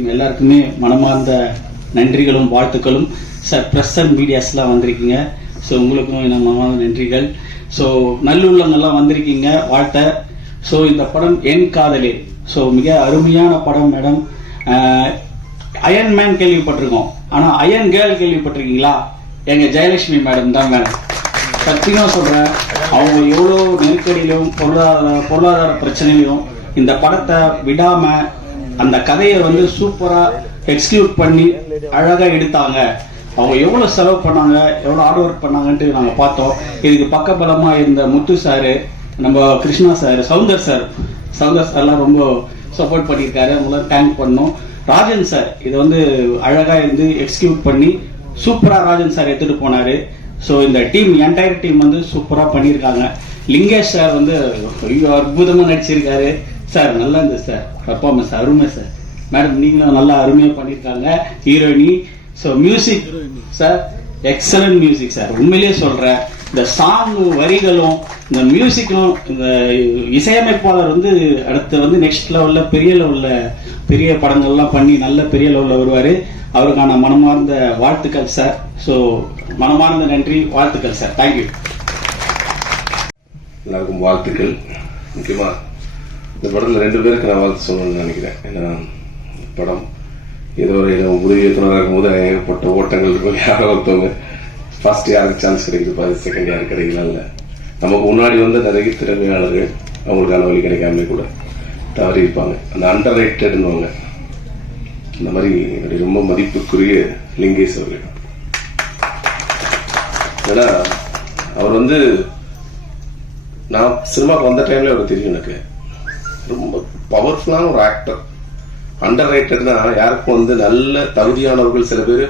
Team எல்லாருக்குமே மனமார்ந்த நன்றிகளும் வாழ்த்துக்களும். சார் ப்ரெஸ் அண்ட் மீடியாஸ்லாம் வந்திருக்கீங்க, ஸோ உங்களுக்கும் என்ன மனமார்ந்த நன்றிகள். ஸோ நல்லுள்ளங்கள்லாம் வந்திருக்கீங்க வாழ்த்த. ஸோ இந்த படம் என் காதலே, ஸோ மிக அருமையான படம் மேடம். அயன் மேன் கேள்விப்பட்டிருக்கோம், ஆனால் அயன் கேர்ள் கேள்விப்பட்டிருக்கீங்களா? எங்கள் ஜெயலட்சுமி மேடம் தான் மேடம். சத்தியமா சொல்கிறேன், அவங்க எவ்வளோ நெருக்கடியிலும் பொருளாதார பிரச்சனையிலும் இந்த படத்தை விடாமல் அந்த கதையை வந்து சூப்பராக எக்ஸிக்யூட் பண்ணி அழகாக எடுத்தாங்க. அவங்க எவ்வளோ செலவு பண்ணாங்க, எவ்வளோ ஹார்ட் ஒர்க் பண்ணாங்கன்ட்டு நாங்கள் பார்த்தோம். இதுக்கு பக்கபலமாக இருந்த முத்து சார், நம்ம கிருஷ்ணா சார், சவுந்தர் சார்லாம் ரொம்ப சப்போர்ட் பண்ணியிருக்காரு. அவங்களாம் தேங்க் பண்ணோம். ராஜன் சார் இதை வந்து அழகாக இருந்து எக்ஸிக்யூட் பண்ணி சூப்பராக ராஜன் சார் எடுத்துகிட்டு போனார். ஸோ இந்த டீம் என்டையர் டீம் வந்து சூப்பராக பண்ணியிருக்காங்க. லிங்கேஷ் சார் வந்து அற்புதமாக நடிச்சிருக்காரு. சார் நல்லா இருந்தது சார், பர்ஃபார்மன்ஸ் அருமை சார். மேடம் நீங்களும் நல்லா அருமையாக பண்ணியிருக்காங்க. ஹீரோயினி. So music sir, excellent music sir. உண்மையிலேயே சொல்கிறேன், இந்த சாங் வரிகளும் இந்த மியூசிக்கும் இந்த இசையமைப்பாளர் வந்து அடுத்து வந்து நெக்ஸ்ட் லெவலில் பெரிய படங்கள்லாம் பண்ணி நல்ல பெரிய லெவலில் வருவார். அவருக்கான மனமார்ந்த வாழ்த்துக்கள் சார். ஸோ மனமார்ந்த நன்றி, வாழ்த்துக்கள் சார். தேங்க்யூ. எல்லாருக்கும் வாழ்த்துக்கள். முக்கியமாக இந்த படத்தில் 2 பேருக்கு நான் வாழ்த்து சொல்லணும்னு நினைக்கிறேன். ஏன்னா படம் ஏதோ ஒரு உதவி இயக்குனராக இருக்கும்போது ஏகப்பட்ட ஓட்டங்கள் இருக்கும். யாரோ ஒருத்தவங்க ஃபர்ஸ்ட் யாருக்கு சான்ஸ் கிடைக்குது, செகண்ட் யாருக்கு கிடைக்கல. இல்லை, நமக்கு முன்னாடி வந்து நிறைய திறமையாளர்கள் அவங்களுக்கான வழி கிடைக்காமலே கூட தவறி இருப்பாங்க. அந்த அண்டர் ரேட்டட்னுவாங்க. இந்த மாதிரி என்னுடைய ரொம்ப மதிப்புக்குரிய லிங்கேஷ் அவர்கள். ஏன்னா அவர் வந்து நான் சினிமாவுக்கு வந்த டைம்ல அவர் தெரியும் எனக்கு. ரொம்ப பவர்ஃபுல்லான ஒரு ஆக்டர். அண்டர் ரேட்டட்னா யாருக்கும் வந்து நல்ல தகுதியானவர்கள் சில பேர்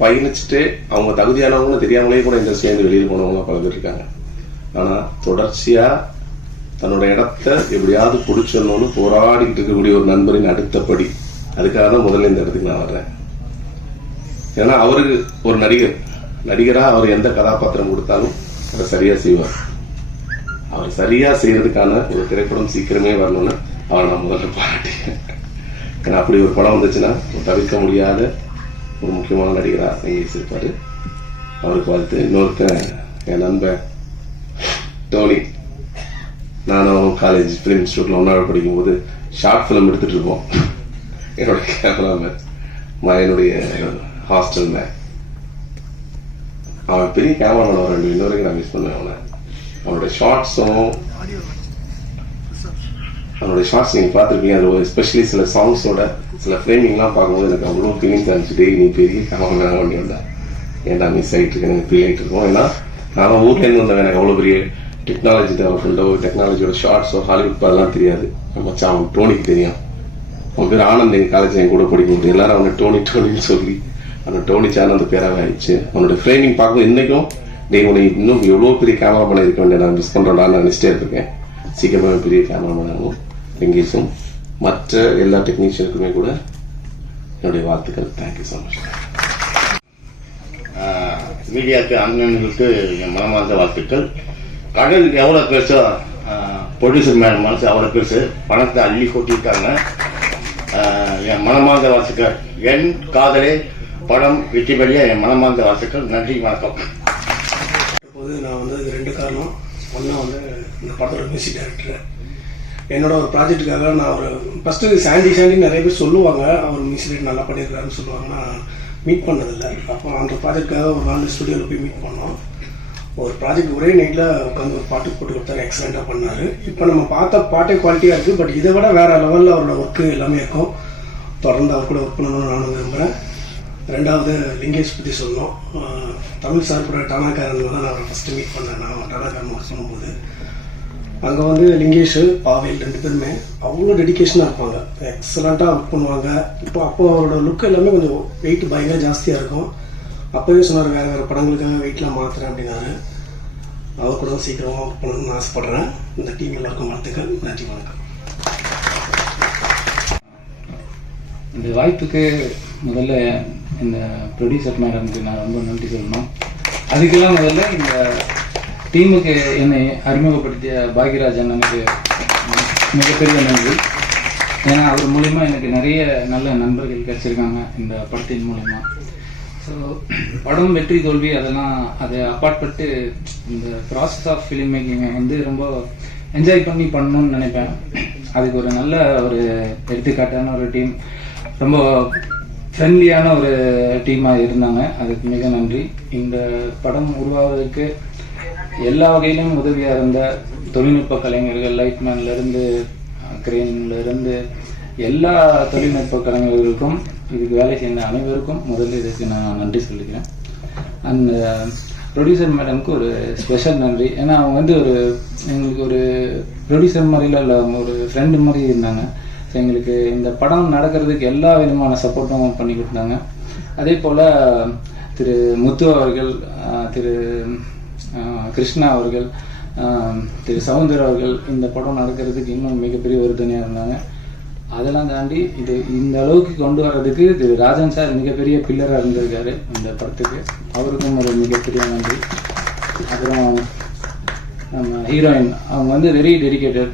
பயணிச்சுட்டு அவங்க தகுதியானவங்கன்னு தெரியாமலே கூட இண்டஸ்ட்ரியிலேருந்து வெளியில் போனவங்க பல பேர் இருக்காங்க. ஆனா தொடர்ச்சியா தன்னோட இடத்த எப்படியாவது பிடிச்சிடணும்னு போராடிக்கிட்டு இருக்கக்கூடிய ஒரு நண்பரின் அடுத்தபடி. அதுக்காக தான் முதல்ல இந்த இடத்துக்கு நான் வர்றேன். ஏன்னா அவருக்கு ஒரு நடிகரா அவர் எந்த கதாபாத்திரம் கொடுத்தாலும் அதை சரியா செய்வார். அவர் சரியா செய்யறதுக்கான ஒரு திரைப்படம் சீக்கிரமே வரணும்னு அவரை நான் முதல்ல பாராட்டேன். ஏன்னா அப்படி ஒரு படம் வந்துச்சுன்னா தவிர்க்க முடியாத ஒரு முக்கியமான நடிகரா லிங்கேஷ் இருப்பாரு. அவருக்கு வாழ்த்து. இன்னொருத்தன் என் நண்பன் டோனி, நானும் காலேஜ் ஃபிலிம் இன்ஸ்டியூட்ல ஒன்னாவது படிக்கும்போது ஷார்ட் ஃபிலிம் எடுத்துட்டு இருப்போம். என்னோட கேமராமேன், என்னுடைய ஹாஸ்டல் மேன். அவன் பெரிய கேமராமேன். ஒரு 2 இன்ன வரைக்கும் நான் மிஸ் பண்ணுவேன். அவனுடைய ஷார்ட்ஸ் நீங்க பார்த்துருப்பீங்க. அது எஸ்பெஷலி சில சாங்ஸோட சில ஃப்ரேமிங்லாம் பார்க்கும்போது எனக்கு அவ்வளோ ஃபீலிங்ஸ் இருந்துச்சு. நீ பெரிய கேமராமேன் பண்ணி வந்தா ஏன்டா மிஸ் ஆகிட்டு இருக்கேன், எனக்கு ஃபீல் ஆகிட்டு இருக்கோம். ஏன்னா நான் ஊர்லேருந்து வந்தேன். எனக்கு அவ்வளோ பெரிய டெக்னாலஜி தேவைப்பட்ட ஒரு டெக்னாலஜியோட ஷார்ட்ஸோ ஹாலிவுட் அதெல்லாம் தெரியாது. மச்சான் அவன் டோனிக்கு தெரியும். அவன் பேர் ஆனந்த். எங்கள் காலேஜ் என் கூட படிக்கும்போது எல்லாரும் அவனை டோனின்னு சொல்லி அந்த டோனி சேனல் அந்த பேராக ஆயிடுச்சு. அவனோட ஃப்ரேமிங் பார்க்கும்போது இன்னைக்கும் உன்னை இன்னும் எவ்வளோ பெரிய கேமராமேன் இருக்க வேண்டிய நான் மிஸ் பண்ணுறேன் நினைச்சிட்டே இருக்கேன். சீக்கிரமாக பெரிய கேமராமேன் ஆகும். லிங்கேஷும் மற்ற எல்லா டெக்னீஷியனுக்குமே கூட என்னுடைய வாழ்த்துக்கள். Thank you so much. மீடியாவுக்கு அண்ணன்களுக்கு என் மனமார்ந்த வாழ்த்துக்கள். கடல் எவ்வளோ பெருசோ ப்ரொடியூசர் மேன் மனசு அவ்வளோ பெருசு. பணத்தை அள்ளி கொட்டியிருக்காங்க. என் மனமார்ந்த வாழ்த்துக்கள். என் காதலே படம் வெற்றி பெரிய என் மனமார்ந்த வாழ்த்துக்கள். நன்றி, வணக்கம். நான் வந்து 2 காரணம். ஒன்றா வந்து இந்த படத்தோட மியூசிக் டைரக்டர். என்னோட ஒரு ப்ராஜெக்டுக்காக நான் ஒரு ஃபஸ்ட்டு சாண்டி நிறைய பேர் சொல்லுவாங்க, அவர் மியூசிக் நல்லா பண்ணியிருக்காருன்னு சொல்லுவாங்க. நான் மீட் பண்ணதில்லை. அப்போ அந்த ப்ராஜெக்டுக்காக ஒரு நாள் ஸ்டுடியோவில் போய் மீட் பண்ணோம். ஒரு ப்ராஜெக்ட் ஒரே நைட்டில் உட்காந்து ஒரு பாட்டு போட்டு கொடுத்தாரு. எக்ஸலண்ட்டாக பண்ணார். இப்போ நம்ம பார்த்த பாட்டே குவாலிட்டியாக இருக்குது. பட் இதை விட வேறு லெவலில் அவரோட ஒர்க்கு எல்லாமே இருக்கும். தொடர்ந்து அவர் கூட ஒர்க் பண்ணணும்னு நானும் விரும்புகிறேன். 2வது லிங்கேஷ் பற்றி சொல்லணும். தமிழ் சார் கூட டானாக்காரன் தான் நான் அவரை ஃபஸ்ட்டு மீட் பண்ணேன். நான் டானாக்காரன் ஒர்க் பண்ணும்போது அங்கே வந்து லிங்கேஷ், பாவேல் 2 பேருமே அவ்வளோ டெடிக்கேஷனாக இருப்பாங்க. எக்ஸலண்ட்டாக ஒர்க் பண்ணுவாங்க. அப்போ அவரோட லுக் எல்லாமே கொஞ்சம் வெயிட் பயங்கர ஜாஸ்தியாக இருக்கும். அப்போவே சொன்னார் வேறு படங்களுக்காக வெயிட்லாம் மாற்றுறேன் அப்படின்னாரு. அவர் கூட சீக்கிரமாக ஒர்க் பண்ணணும்னு ஆசைப்படுறேன். இந்த டீம் எல்லாருக்கும் வாழ்த்துக்கள். நன்றி, வணக்கம். இந்த வாய்ப்புக்கு முதல்ல இந்த ப்ரொடியூசர் மேடமுக்கு நான் ரொம்ப நன்றி சொல்லணும். அதுக்கெல்லாம் முதல்ல இந்த டீமுக்கு என்னை அறிமுகப்படுத்திய பாக்யராஜ் அண்ணனுக்கு மிகப்பெரிய நன்றி. ஏன்னா அவர் மூலிமா எனக்கு நிறைய நல்ல நண்பர்கள் கிடைச்சிருக்காங்க இந்த படத்தின் மூலிமா. ஸோ படம் வெற்றி தோல்வி அதெல்லாம் அதை அப்பாற்பட்டு இந்த ப்ராசஸ் ஆஃப் ஃபிலிம் மேக்கிங்கை வந்து ரொம்ப என்ஜாய் பண்ணி பண்ணணும்னு நினைப்பேன். அதுக்கு ஒரு நல்ல ஒரு எடுத்துக்காட்டான ஒரு டீம், ரொம்ப ஃப்ரெண்ட்லியான ஒரு டீமாக இருந்தாங்க. அதுக்கு மிக நன்றி. இந்த படம் உருவாவதற்கு எல்லா வகையிலும் உதவியாக இருந்த தொழில்நுட்ப கலைஞர்கள், லைட்மேன்லேருந்து கிரேன்லேருந்து எல்லா தொழில்நுட்ப கலைஞர்களுக்கும், இதுக்கு வேலை செய்த அனைவருக்கும் முதல்ல இதுக்கு நான் நன்றி சொல்லிக்கிறேன். அந்த ப்ரொடியூசர் மேடமுக்கு ஒரு ஸ்பெஷல் நன்றி. ஏன்னா அவங்க வந்து எங்களுக்கு ஒரு ப்ரொடியூசர் மாதிரிலாம் இல்லை, ஒரு ஃப்ரெண்டு மாதிரி இருந்தாங்க. ஸோ எங்களுக்கு இந்த படம் நடக்கிறதுக்கு எல்லா விதமான சப்போர்ட்டும் பண்ணி கொடுத்தாங்க. அதே போல் திரு முத்து அவர்கள், திரு கிருஷ்ணா அவர்கள், திரு சவுந்தர் அவர்கள் இந்த படம் நடக்கிறதுக்கு இன்னும் மிகப்பெரிய உறுதுணையாக இருந்தாங்க. அதெல்லாம் தாண்டி இந்த அளவுக்கு கொண்டு வர்றதுக்கு திரு ராஜன் சார் மிகப்பெரிய பில்லராக இருந்திருக்காரு இந்த படத்துக்கு. அவருக்கும் ஒரு மிகப்பெரிய நன்றி. அப்புறம் நம்ம ஹீரோயின், அவங்க வந்து வெரி டெடிக்கேட்டட்,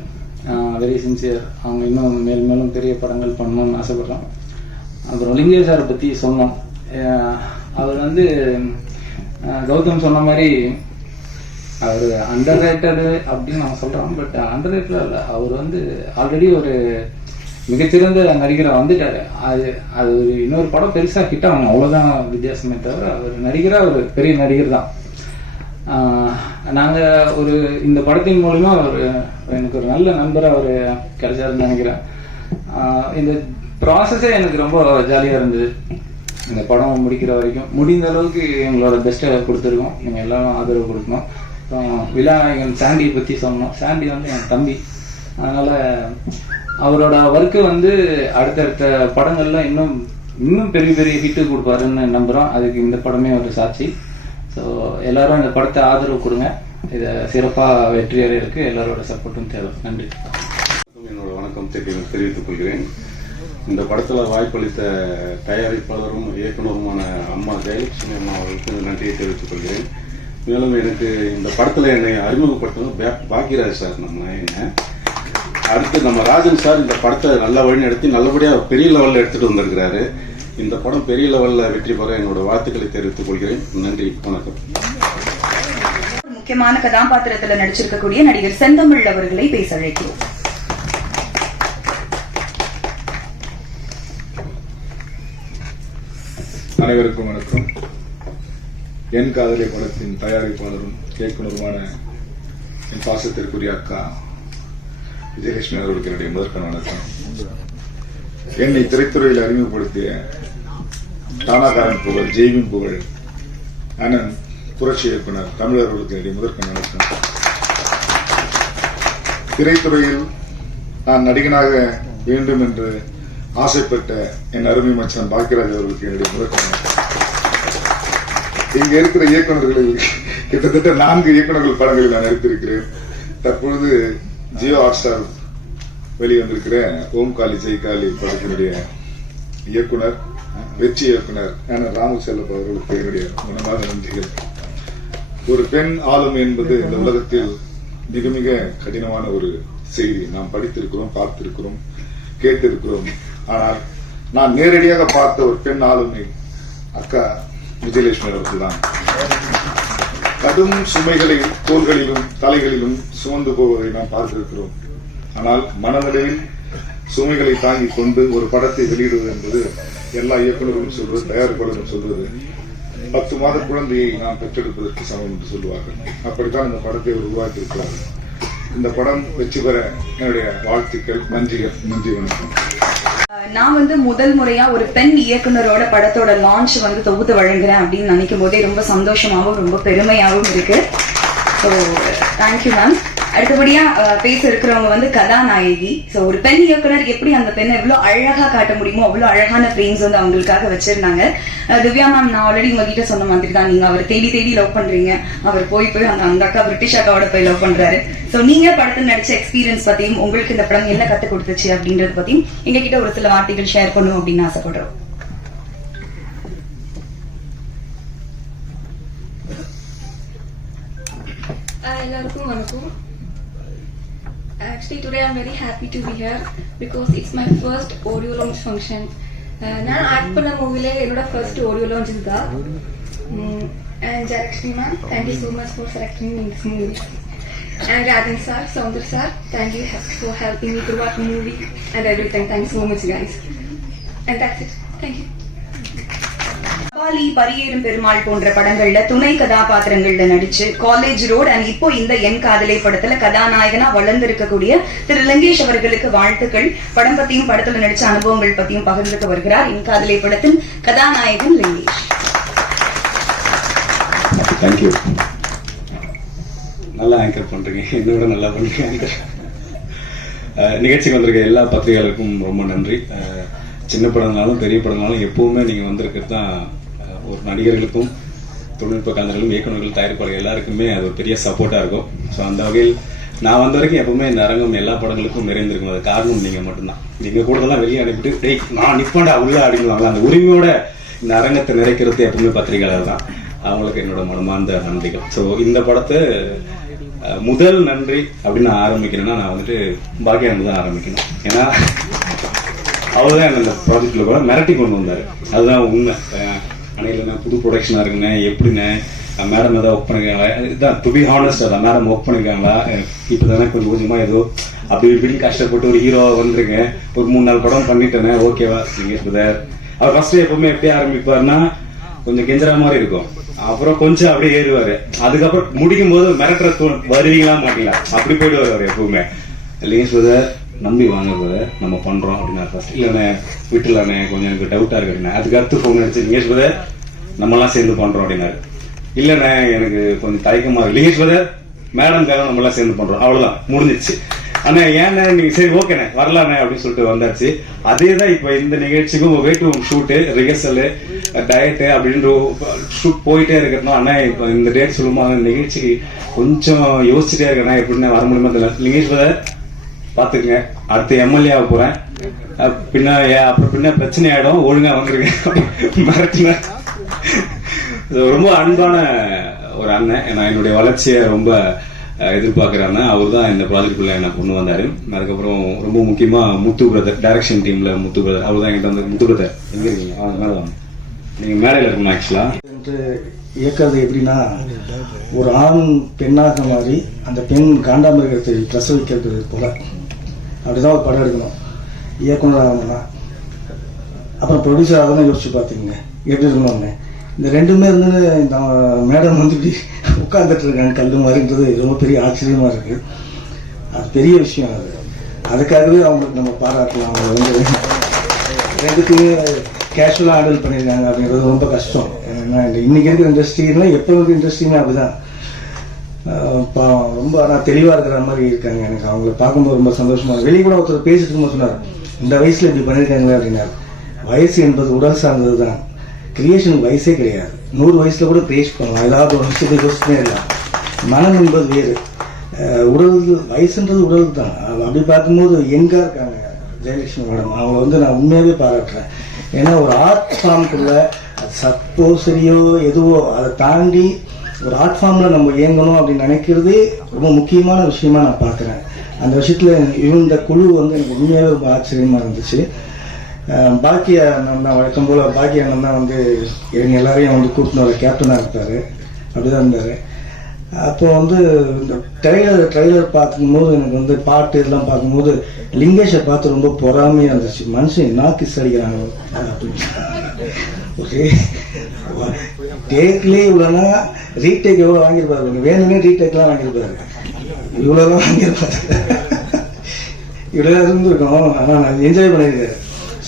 வெரி சின்சியர். அவங்க இன்னும் மேலும் பெரிய படங்கள் பண்ணணும்னு ஆசைப்படுறோம். அப்புறம் லிங்கே சாரை பற்றி சொன்னோம். அவர் வந்து கௌதம் சொன்ன மாதிரி அவர் அண்டர் ரேட்டடு அப்படின்னு நம்ம சொல்கிறோம். பட் அண்டர் ரேட்டட் இல்லை, அவர் வந்து ஆல்ரெடி ஒரு மிகச்சிறந்த நடிகராக வந்துட்டார். அது ஒரு இன்னொரு படம் பெருசாக ஹிட் ஆகணும், அவ்வளோதான் வித்தியாசமே தவிர அவர் நடிகராக ஒரு பெரிய நடிகர் தான். நாங்கள் இந்த படத்தின் மூலிமா எனக்கு ஒரு நல்ல நண்பராக அவர் கிடைச்சாருன்னு நினைக்கிறேன். இந்த ப்ராசஸே எனக்கு ரொம்ப ஜாலியாக இருந்தது. இந்த படம் முடிக்கிற வரைக்கும் முடிந்த அளவுக்கு எங்களோட பெஸ்ட்டை கொடுத்துருக்கோம். நீங்கள் எல்லாரும் ஆதரவு கொடுக்கணும். அப்புறம் விழாநாயகன் சாண்டியை பற்றி சொன்னோம். சாண்டி வந்து என் தம்பி, அதனால் அவரோட ஒர்க்கு வந்து அடுத்தடுத்த படங்கள்லாம் இன்னும் பெரிய பெரிய ஹிட்டு கொடுப்பாருன்னு நம்புகிறோம். அதுக்கு இந்த படமே ஒரு சாட்சி. ஸோ எல்லாரும் இந்த படத்தை ஆதரவு கொடுங்க. இதை சிறப்பாக வெற்றி அடையிறதுக்கு எல்லாரோட சப்போர்ட்டும் தேவை. நன்றி. என்னோட வணக்கம் தெரிவித்துக் கொள்கிறேன். இந்த படத்தில் வாய்ப்பளித்த தயாரிப்பாளரும் இயக்குனருமான அம்மா ஜெயலட்சுமி அம்மா அவர்களுக்கு நன்றியை தெரிவித்துக் கொள்கிறேன். மேலும் எனக்கு இந்த படத்தில் என்னை அறிமுகப்படுத்தினது பாக்யராஜ் சார். அடுத்து நம்ம ராஜன் சார் இந்த படத்தை நல்ல வழி நடத்தி நல்லபடியாக பெரிய லெவலில் எடுத்துட்டு வந்திருக்கிறாரு. இந்த படம் பெரிய லெவலில் வெற்றி பெற என்னோட வாழ்த்துக்களை தெரிவித்துக் கொள்கிறேன். நன்றி, வணக்கம். முக்கியமான கதாபாத்திரத்தில் நடிச்சிருக்கக்கூடிய நடிகர் செந்தமிழ் அவர்களை பேச அழைக்கிறோம். அனைவருக்கும் வணக்கம். என் காதலை படத்தின் தயாரிப்பாளரும் இயக்குனருமான என் பாசத்திற்குரிய அக்கா விஜயலட்சுமி அவர்களுக்கு என்னுடைய முதற்கண் வணக்கம். என்னை திரைத்துறையில் அறிமுகப்படுத்திய தானாகாரன் புகழ், ஜெய்வின் புகழ் அண்ணன் புரட்சி இயக்குனர் தமிழர்களுக்கு என்னுடைய முதற்கண் வணக்கம். திரைத்துறையில் நான் நடிகனாக வேண்டும் என்று ஆசைப்பட்ட என் அருமை மச்சான் பாக்கியராஜ் அவர்களுக்கு என்னுடைய முதற்கண் வணக்கம். இங்க இருக்கிற இயக்குநர்களில் கிட்டத்தட்ட 4 இயக்குநர்கள் படங்களில் நான் நடித்திருக்கிறேன். தற்பொழுது ஜியோ ஹாட்ஸ்டார் வெளிவந்திருக்கிற ஓம் காளி ஜெய் காளி படத்தினுடைய இயக்குனர், வெற்றி இயக்குனர் ராமு செல்லப்பா அவர்களுக்கு என்னுடைய மனமார்ந்த நன்றிகள். ஒரு பெண் ஆளுமை என்பது இந்த உலகத்தில் மிக மிக கடினமான ஒரு செய்தி. நாம் படித்திருக்கிறோம், பார்த்திருக்கிறோம், கேட்டிருக்கிறோம். ஆனால் நான் நேரடியாக பார்த்த ஒரு பெண் ஆளுமை அக்கா விஜயலட்சுமி அவர்கள் தான். கடும் சுமைகளை தோள்களிலும் தலைகளிலும் சுமந்து போவதை நாம் பார்த்திருக்கிறோம். ஆனால் மனதளவில் சுமைகளை தாங்கிக் கொண்டு ஒரு படத்தை வெளியிடுவது என்பது எல்லா இயக்குநர்களும் சொல்வது, தயாரிப்பாளர்களும் சொல்வது 10 மாத குழந்தையை நாம் பெற்றெடுப்பதற்கு சமம் என்று சொல்லுவார்கள். அப்படித்தான் இந்த படத்தை உருவாக்கியிருக்கிறார்கள். இந்த படம் வெற்றி பெற என்னுடைய வாழ்த்துக்கள். நன்றிகள். நன்றி, வணக்கம். நான் முதல் முறையா ஒரு பெண் இயக்குனரோட படத்தோட லான்ச் தொகுத்து வழங்குறேன் அப்படின்னு நினைக்கும் போதே ரொம்ப சந்தோஷமாவும் ரொம்ப பெருமையாவும் இருக்கு. So thank you ma'am. அடுத்தபடியா பேச இருக்கிறவங்க கதாநாயகி. ஸோ ஒரு பெண் இயக்குனர் எப்படி அந்த பெண்ணை எவ்வளவு அழகா காட்ட முடியுமோ அவ்வளவு அழகான ஃப்ரேம்ஸ் அவங்களுக்காக வச்சிருந்தாங்க. திவ்யா மேம், நான் ஆல்ரெடி உங்ககிட்ட சொன்ன மாதிரி தான், நீங்க அவர் தேடி தேடி லவ் பண்றீங்க. அவர் போய் அந்த அக்கா பிரிட்டிஷ் அக்காவோட போய் லவ் பண்றாரு. ஸோ நீங்க படத்தில் நடிச்ச எக்ஸ்பீரியன்ஸ் பத்தியும் உங்களுக்கு இந்த படம் என்ன கத்து கொடுத்துச்சு அப்படின்றத பத்தியும் எங்க கிட்ட ஒரு சில வார்த்தைகள் ஷேர் பண்ணும் அப்படின்னு ஆசைப்படுறோம். எல்லாருக்கும் வணக்கம். Actually, today I'm very happy to be here because it's my first audio launch function. நான் ஆக்ட் பண்ண மூவிலே என்னோட ஃபர்ஸ்ட் ஆடியோ லான்ச் இதுதான். And Jalakshmi ma'am, thank you so much for selecting me in this movie. And Rajan sir, Saundar sir, thank you for helping me throughout the movie and everything. Thanks so much, guys. And that's it. Thank you. Kabali, Pariyerum Perumal போன்ற படங்கள்ல துணை கதாபாத்திரங்கள்ல நடிச்சு college road and இப்போ இந்த என் காதலை படத்துல கதாநாயகனா வளர்ந்திருக்கக்கூடிய திரு லிங்கேஷ் அவர்களுக்கு வாழ்த்துக்கள். படம் பத்தியும் படத்துல நடிச்ச அனுபவங்கள் பத்தியும் பகிர்ந்துட்டு வருகிறார் என் காதலை படத்தின் கதாநாயகன் லிங்கேஷ். தேங்க்யூ. நல்லா ஆங்கர் பண்றீங்க, என்னோட நல்லா பண்றீங்க. நிகழ்ச்சிக்கு வந்திருக்க எல்லா பத்திரிகையாளருக்கும் ரொம்ப நன்றி. சின்ன படம்னாலும் பெரிய படம்னாலும் எப்பவுமே நீங்க வந்திருக்கிறது தான் ஒரு நடிகர்களுக்கும் தொழில்நுட்ப கலைஞர்களும் இயக்குநர்கள் தயாரிப்பாளர்கள் எல்லாருக்குமே அது ஒரு பெரிய சப்போர்ட்டா இருக்கும். ஸோ அந்த வகையில் நான் வந்த வரைக்கும் எப்பவுமே இந்த அரங்கம் எல்லா படங்களுக்கும் நிறைந்திருக்கும். அது காரணம் நீங்க மட்டும்தான். நீங்க கூடலாம் வெளியே அனுப்பிட்டு நான் நிப்பாண்டா உள்ள அடிக்கலாங்களா அந்த உரிமையோட இந்த அரங்கத்தை நிறைக்கிறது எப்பவுமே பத்திரிகையாளர் தான். அவங்களுக்கு என்னோட மனமார்ந்த நன்றிகள். ஸோ இந்த படத்தை முதல் நன்றி அப்படின்னு நான் ஆரம்பிக்கணும்னா நான் வந்துட்டு பாக்கியானந்து தான் ஆரம்பிக்கணும். ஏன்னா அவர்தான் என்ன இந்த ப்ராஜெக்ட்ல கூட மிரட்டி கொண்டு வந்தாரு. அதுதான் உண்மை. அன்னையில புது ப்ரொடக்ஷனா இருக்குண்ணே, எப்படின்னு மேடம் ஏதாவது ஒர்க் பண்ணிருக்காங்களா, இதுதான் டு பி ஹானஸ்ட். அதான் மேடம் ஒர்க் பண்ணிருக்காங்களா, இப்பதானே கொஞ்சம் கொஞ்சமா ஏதோ அப்படி இப்படின்னு கஷ்டப்பட்டு ஒரு ஹீரோவா வந்துருங்க, ஒரு 3-4 படம் பண்ணிட்டேனே, ஓகேவா நீங்க பிரதர். அவர் ஃபர்ஸ்ட் எப்பவுமே எப்படி ஆரம்பிப்பாருன்னா கொஞ்சம் கெஞ்சரா மாதிரி இருக்கும், அப்புறம் கொஞ்சம் அப்படியே ஏறுவாரு, அதுக்கப்புறம் முடிக்கும் போது மிரட்டுற வருவீங்களா மாட்டீங்களா அப்படி போயிடுவாரு அவர் எப்பவுமே. லிங்கேஷ் பிரதர் நம்பி வாங்க பிரதர் நம்ம பண்றோம் அப்படின்னா ஃபர்ஸ்ட் இல்லைண்ணே விட்டுலானே கொஞ்சம் எனக்கு டவுட்டா இருக்கு அப்படின்னா அதுக்கு அடுத்து ஃபோன் அடிச்சு லிங்கேஷ் பிரதர் நம்மலாம் சேர்ந்து பண்றோம் அப்படின்னாரு. இல்லைண்ணே எனக்கு கொஞ்சம் தயக்கமா இருக்கு. லிங்கேஷ் பிரதர் மேடம்காக நம்ம எல்லாம் சேர்ந்து பண்றோம், அவ்வளவுதான் முடிஞ்சிச்சு. ஆனா ஏன்னா நீங்க சரி ஓகேண்ணே வரலானே அப்படின்னு சொல்லிட்டு வந்தாச்சு. அதேதான் இப்ப இந்த நிகழ்ச்சிக்கும் வெயிட் ஷூட்டு ரிஹர்சல் டயட்டு அப்படின்ற ஷூட் போயிட்டே இருக்கிறோம். ஆனா இப்ப இந்த டேட் சொல்லும்போது நிகழ்ச்சிக்கு கொஞ்சம் யோசிச்சுட்டே இருக்கேன் எப்படின்னா வர முடியுமா தெரியல. லிங்கேஷ் பிரதர் பாத்துக்கங்க, அடுத்து எம்எல்ஏ ஆக போறேன், அப்புறம் பின்ன பிரச்சனை ஆயிடும், ஒழுங்கா வந்துருக்கேன் மிரட்டின. ரொம்ப அன்பான ஒரு அண்ணன், நான் என்னுடைய வளர்ச்சியை ரொம்ப எதிர்பார்க்கிறாங்க. அவர் தான் இந்த ப்ராஜெக்டுக்குள்ள என்ன கொண்டு வந்தாரு. அதுக்கப்புறம் ரொம்ப முக்கியமா முத்து பிரதர், டைரக்ஷன் டீம்ல முத்து பிரதர், அவர் தான் என்கிட்ட வந்து முத்து பிரதர் எங்க இருக்கீங்க அவங்க மேல வாங்க, நீங்க மேடையில இருக்கணும். ஆக்சுவலா இயக்கிறது எப்படின்னா ஒரு ஆண் பெண்ணாக மாறி அந்த பெண் காண்டாமிருகத்தை பிரசவிக்கிறது போல அப்படிதான் ஒரு படம் எடுக்கணும். இயக்குனர் ஆகணும்னா அப்புறம் ப்ரொடியூசர் ஆகணும் யோசிச்சு பார்த்தீங்க எப்படி இருக்கணும்னு. இந்த ரெண்டுமே இருந்து இந்த மேடம் வந்து இப்படி உட்கார்ந்துட்டு இருக்காங்க கல்லு மாதிரின்றது ரொம்ப பெரிய ஆச்சரியமா இருக்கு. அது பெரிய விஷயம். அதுக்காகவே அவங்களுக்கு நம்ம பாராட்டலாம். அவங்க வந்து ரெண்டுத்தையுமே கேஷுவலாக ஹேண்டில் பண்ணியிருக்காங்க அப்படின்றது ரொம்ப கஷ்டம். ஏன்னா இன்னைக்கு இருக்கிற இண்டஸ்ட்ரினா எப்போ இருக்கிற இண்டஸ்ட்ரினா அப்படிதான் ரொம்ப ஆனால் தெளிவாக இருக்கிற மாதிரி இருக்காங்க. எனக்கு அவங்கள பார்க்கும்போது ரொம்ப சந்தோஷமா. வெளியே கூட ஒருத்தர் பேசிட்டு இருக்கும்போது சொன்னார் இந்த வயசுல இப்படி பண்ணியிருக்காங்களே அப்படின்னாரு. வயசு என்பது உடல் சார்ந்தது தான், கிரியேஷனுக்கு வயசே கிடையாது. 100 வயசுல கூட கிரியேட் பண்ணலாம், ஏதாவது ஒரு விஷயத்தை யோசிச்சுனே இல்லை. மனம் என்பது வேறு, உடல் வயசுன்றது உடல் தான். அப்படி பார்க்கும்போது எங்கா இருக்காங்க ஜெயலட்சுமி மேடம். அவங்க வந்து நான் உண்மையாகவே பாராட்டுறேன். ஏன்னா ஒரு ஆர்ட் ஃபார்முக்குள்ள சப்போ சரியோ எதுவோ அதை தாண்டி ஒரு ஆர்ட் ஃபார்ம்ல நம்ம இயங்கணும் அப்படின்னு நினைக்கிறதே ரொம்ப முக்கியமான விஷயமா நான் பார்க்குறேன். அந்த விஷயத்துல இந்த குழு வந்து எனக்கு உண்மையாகவே ரொம்ப ஆச்சரியமா இருந்துச்சு. பாக்கிய அண்ணன் தான் வழக்கம் போல பாக்கிய அண்ணன் தான் வந்து எங்க எல்லாரையும் வந்து கூட்டின்னு வர கேப்டனாக இருப்பாரு, அப்படிதான் இருந்தாரு. அப்போ வந்து இந்த ட்ரெய்லர் பார்க்கும்போது எனக்கு வந்து பாட்டு இதெல்லாம் பார்க்கும்போது லிங்கேஷை பார்த்து ரொம்ப பொறாமையா இருந்துச்சு. மனுஷன் என்ன கிஸ் அடிக்கிறாங்க அப்படின்னு. ஓகே டேக்லேயே இவ்வளோனா ரீடேக் எவ்வளோ வாங்கியிருப்பாரு, வேணும்னே ரீடேக்லாம் வாங்கியிருப்பாரு, இவ்வளோலாம் வாங்கியிருப்பாரு, இவ்வளோ இருந்திருக்கோம். ஆனால் நான் என்ஜாய் பண்ணியிருக்காரு.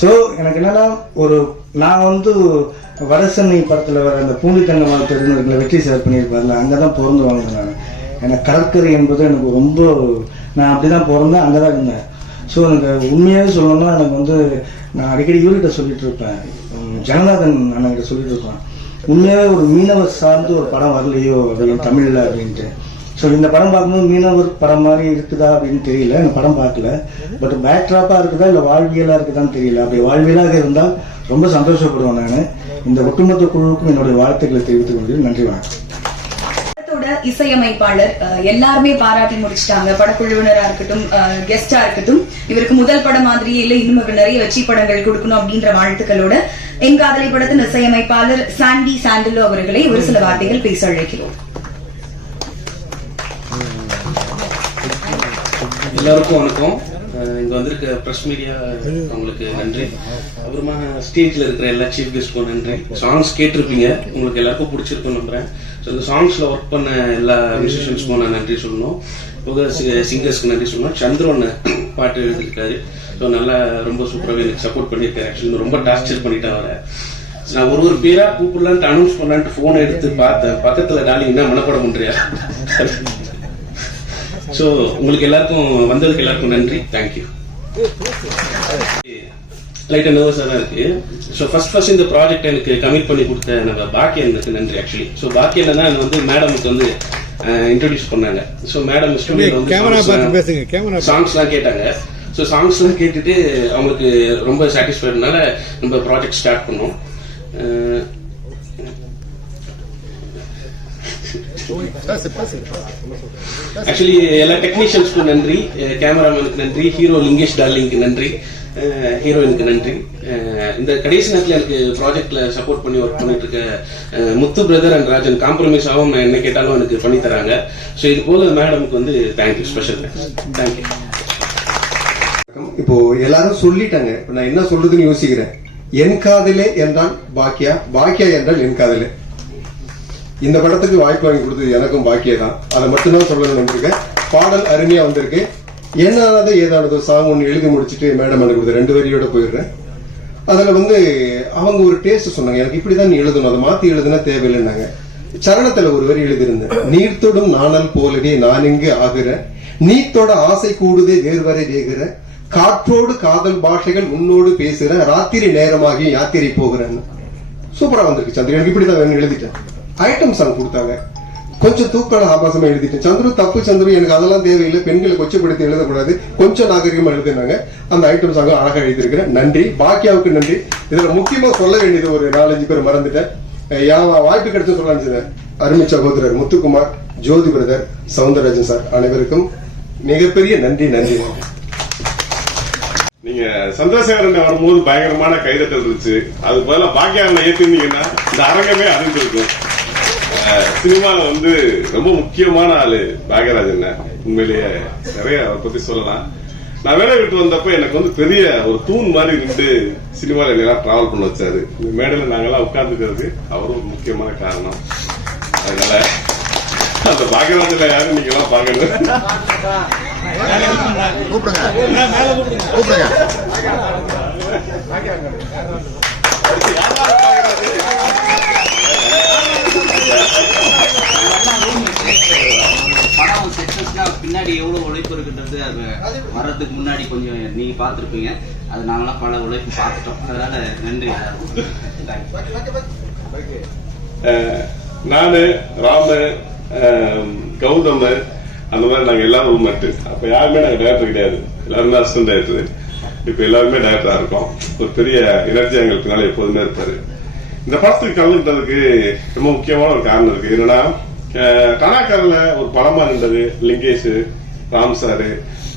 ஸோ எனக்கு என்னன்னா நான் வந்து வடசென்னை படத்தில் வர அந்த பூண்டி தங்கமால் தெரிஞ்சவர்களை வெற்றி சார் பண்ணியிருப்பார்ல, அங்கே தான் பிறந்து வாழ்ந்தேன் நான். எனக்கு கடற்கரை என்பது எனக்கு ரொம்ப, நான் அப்படி தான் பிறந்தேன், அங்கே தான் இருந்தேன். ஸோ எனக்கு உண்மையாகவே சொல்லணும்னா எனக்கு வந்து நான் அடிக்கடி இவர்கிட்ட சொல்லிட்டு இருப்பேன், ஜனநாதன் அண்ணன்கிட்ட சொல்லிட்டு இருப்பேன், உண்மையாகவே ஒரு மீனவர் சார்ந்து ஒரு படம் வரலையோ அப்படின்னு தமிழில் அப்படின்ட்டு. ஸோ இந்த படம் பார்க்கும்போது மீனவர் படம் மாதிரி இருக்குதா அப்படின்னு தெரியல, இந்த படம் பார்க்கல. பட் பேக்ட்ராப்பாக இருக்குதா இல்லை வாழ்வியலாக இருக்குதான்னு தெரியல. அப்படி வாழ்வியலாக இருந்தால் ரொம்ப சந்தோஷப்படுவேன் நான். இந்த ஒட்டுமொத்த குழுவுக்கும் என்னுடைய வாழ்த்துக்களை தெரிவித்துக் கொள்கிறேன். நன்றி, வணக்கம். படத்தோட இசையமைப்பாளர் எல்லாருமே பாராட்டி முடிச்சிட்டாங்க. படக்குழுவினரா இருக்கட்டும், கெஸ்டா இருக்கட்டும். இவருக்கு முதல் படம் மாதிரியே இல்லை, இன்னும் நிறைய வெற்றி படங்கள் கொடுக்கணும் அப்படின்ற வாழ்த்துக்களோட என் காதலி படத்தின் இசையமைப்பாளர் சாண்டி சாண்டலோ அவர்களை ஒரு சில வார்த்தைகள் பேச அழைக்கிறோம். எல்லாருக்கும் வணக்கம். இங்க வந்திருக்க பிரஸ் மீடியா உங்களுக்கு நன்றி. அப்புறமா ஸ்டேஜ்ல இருக்கிற எல்லா சீஃப் கெஸ்ட்க்கும் நன்றி. சாங்ஸ் கேட்டிருப்பீங்க, உங்களுக்கு எல்லாருக்கும் பிடிச்சிருக்கும் நம்புறேன். ஸோ இந்த சாங்ஸ்ல ஒர்க் பண்ண எல்லா மியூசிஷியன்ஸ்க்கும் நான் நன்றி சொல்லணும். சிங்கர்ஸ்க்கு நன்றி சொல்லணும். சந்திரன் பாட்டு எழுதியிருக்காரு. ஸோ நல்லா ரொம்ப சூப்பராகவே எனக்கு சப்போர்ட் பண்ணியிருக்காரு. ஆக்சுவலி ரொம்ப டார்ச்சர் பண்ணிட்டேன் அவரை. நான் ஒரு பேரா கூப்பிடலான்ட்டு அனௌன்ஸ் பண்ணலான்ட்டு போன் எடுத்து பார்த்தேன். பக்கத்துல டாலிங்கன்னா மனப்படம் பண்றியா. ஸோ உங்களுக்கு எல்லாருக்கும் வந்ததுக்கு எல்லாருக்கும் நன்றி. தேங்க்யூ. லைட்டா நர்வஸா தான் இருக்கு. ஸோ ஃபர்ஸ்ட் இந்த ப்ராஜெக்ட் எனக்கு கமிட் பண்ணி கொடுத்த நம்ம பாக்கியனுக்கு நன்றி. ஆக்சுவலி ஸோ பாக்கியன் தான் எனக்கு வந்து மேடமுக்கு வந்து இன்ட்ரோடியூஸ் பண்ணாங்க. ஸோ மேடம் ஸ்டூடியோல வந்து சாங்ஸ்லாம் கேட்டாங்க. ஸோ சாங்ஸ்லாம் கேட்டுட்டு அவங்களுக்கு ரொம்ப சாட்டிஸ்ஃபைடுனால நம்ம ப்ராஜெக்ட் ஸ்டார்ட் பண்ணோம். ஆக்சுவலி எல்லா டெக்னீஷியன்ஸ்க்கும் நன்றி, கேமராமேனுக்கு நன்றி, ஹீரோ லிங்கேஷ் டார்லிங்க்கு நன்றி, ஹீரோயினுக்கு நன்றி. இந்த கடைசி நேரத்தில் எனக்கு ப்ராஜெக்ட்ல சப்போர்ட் பண்ணி ஒர்க் பண்ணிட்டு இருக்க முத்து பிரதர் அண்ட் ராஜன் காம்ப்ரமைஸ் ஆகும் நான் என்ன கேட்டாலும் எனக்கு பண்ணி தராங்க. ஸோ இது போல மேடமுக்கு வந்து தேங்க்யூ, ஸ்பெஷல் தேங்க்யூ. இப்போ எல்லாரும் சொல்லிட்டாங்க, நான் என்ன சொல்றதுன்னு யோசிக்கிறேன். என் காதலே என்றால் பாக்கியா, பாக்கியா என்றால் என் காதலே. இந்த படத்துக்கு வாய்ப்பு வாங்கி கொடுத்தது எனக்கும் பாக்கியே தான். அதை மட்டும்தான் சொல்லணும்னு வந்திருக்கேன். பாடல் அருமையா வந்திருக்கு. என்னானதோ ஏதானதோ சாங் ஒன்று எழுதி முடிச்சுட்டு மேடம் எனக்கு கொடுத்த 2 வரியோட போயிடுறேன். அதுல வந்து அவங்க ஒரு டேஸ்ட் சொன்னாங்க, எனக்கு இப்படிதான் நீ எழுதணும், அதை மாத்தி எழுதுனா தேவையில்லைன்னாங்க. சரணத்துல ஒரு வரி எழுதியிருந்தேன். நீர்த்தொடும் நாணல் போலவே நான் இங்கு ஆகிறேன், நீத்தோட ஆசை கூடுதே வேறுவரை வேகிறேன், காற்றோடு காதல் பாஷைகள் உன்னோடு பேசுறேன், ராத்திரி நேரமாகி யாத்திரை போகிறேன். சூப்பரா வந்திருக்கு சந்திரன். எனக்கு இப்படிதான் வேணும் எழுதிட்டேன். ஐட்டம் சாங் கொடுத்தாங்க, கொஞ்சம் தூக்கான ஆபாசமா எழுதிட்டேன். சந்துரு தப்பு சந்துரு, எனக்கு அதெல்லாம் தேவையில்லை, பெண்களை கொச்சப்படுத்தி எழுதக்கூடாது, கொஞ்சம் நாகரிகமா எழுதினாங்க. அந்த ஐட்டம் சாங் அழகா எழுதியிருக்கிறேன். நன்றி. பாக்கியாவுக்கு நன்றி. இதுல முக்கியமா சொல்ல வேண்டியது ஒரு 4-5 பேர் மறந்துட்டேன். வாய்ப்பு கிடைச்ச சொல்லலாம். அருமை சகோதரர் முத்துக்குமார், ஜோதி பிரதர், சவுந்தரராஜன் சார் அனைவருக்கும் மிகப்பெரிய நன்றி. நன்றி. நீங்க சந்திரசேகரன் வரும்போது பயங்கரமான கைதட்டல் இருந்துச்சு. அது பதிலாக பாக்கியாரனை ஏற்றிருந்தீங்கன்னா இந்த அரங்கமே அறிஞ்சிருக்கும். சினிமால வந்து ரொம்ப முக்கியமான ஆளு பாக்யராஜன். உண்மையிலேயே நிறைய அவரை பத்தி சொல்லலாம். நான் வேலை விட்டு வந்தப்ப எனக்கு வந்து பெரிய ஒரு தூண் மாதிரி நின்று சினிமால எல்லாம் டிராவல் பண்ண வச்சாரு. இந்த மேடையில நாங்கெல்லாம் உட்கார்ந்துக்கிறது அவரும் ஒரு முக்கியமான காரணம். அதனால அந்த பாக்யராஜன் யாரும் நீங்க எல்லாம் பாக்கணும். படம் சக்சஸ்னா பின்னாடி எவ்வளவு உழைப்பு இருக்குன்றது அது வர்றதுக்கு முன்னாடி கொஞ்சம் நீங்க பார்த்துருப்பீங்க. அது நாங்களாம் பல உழைப்பு பார்த்துட்டோம். அதனால நன்றி. நானு ராமு, கௌதம், அந்த மாதிரி நாங்க எல்லாரும் ரூம்மேட்டு. அப்ப யாருமே நாங்க டைரக்டர் கிடையாது, எல்லாருமே அசிஸ்டன்ட் டைரக்டர். இப்ப எல்லாருமே டைரக்டரா இருக்கோம். ஒரு பெரிய எனர்ஜி எங்களுக்கு பின்னால எப்போதுமே இருப்பாரு. இந்த படத்துக்கு கலந்துட்டதுக்கு ரொம்ப முக்கியமான ஒரு காரணம் இருக்கு. என்னன்னா கனாக்காரில் ஒரு படமா இருந்தது லிங்கேஷ், ராம் சாரு,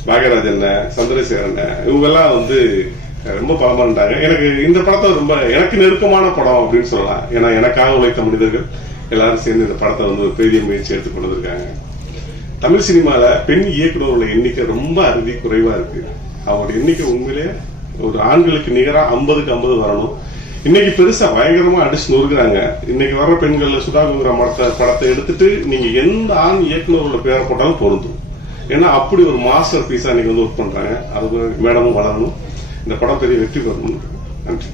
பாக்யராஜன், சந்திரசேகரன் இவங்க எல்லாம் வந்து ரொம்ப படமா இருந்தாங்க. எனக்கு இந்த படத்தை ரொம்ப எனக்கு நெருக்கமான படம் அப்படின்னு சொல்லலாம். ஏன்னா எனக்காக உழைத்த மனிதர்கள் எல்லாரும் சேர்ந்து இந்த படத்தை வந்து ஒரு பெரிய முயற்சி எடுத்து கொண்டு வந்திருக்காங்க. தமிழ் சினிமால பெண் இயக்குநர்களோட எண்ணிக்கை ரொம்ப அறுதி குறைவா இருக்கு. அவங்களோட எண்ணிக்கை உண்மையிலே ஒரு ஆண்களுக்கு நிகரா 50க்கு 50 வரணும். இன்னைக்கு பெருசா பயங்கரமா அடிச்சு நொறுக்குறாங்க. இன்னைக்கு வர்ற பெண்கள்ல சுதாகுங்கிற படத்தை எடுத்துட்டு நீங்க எந்த ஆண் இயக்குநர்களோட பேரை போட்டாலும் பொருந்தும். ஏன்னா அப்படி ஒரு மாஸ்டர் பீஸா இன்னைக்கு வந்து ஒர்க் பண்றாங்க. அது மேடமும் வளரணும். இந்த படம் பெரிய வெற்றி பெறணும். நன்றி.